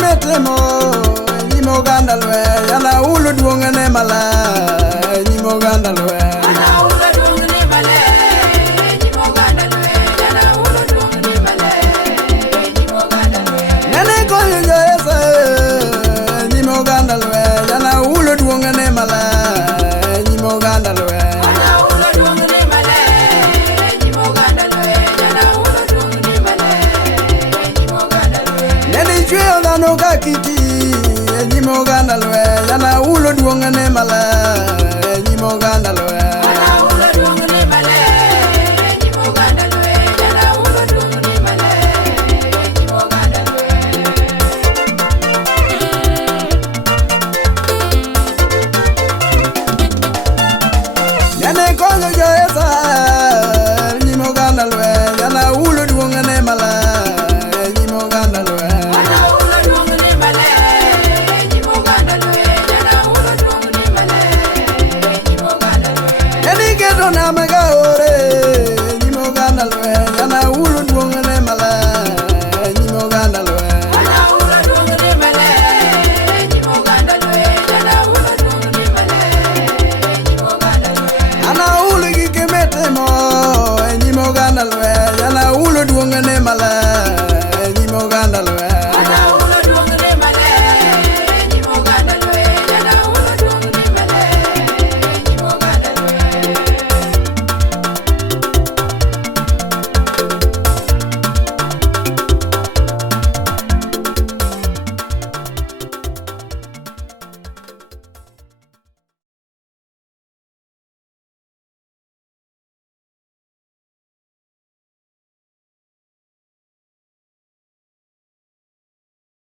metemo nyimo gandalwe yana ulu duongene mala nyimo gandalwe yana ulu duongene mala nyimo gandalwe yana ulu duongene mala nyimo gandalwe nene ko yesa nyimo gandalwe yana ulu duongene mala nyimo gandalwe yana ulu duongene mala nyimo gandalwe yana ulu duongene mala nyimo gandalwe nene chwe no kakiti nyimo gandalwe yana ulo duongene mala nyimo gandalwe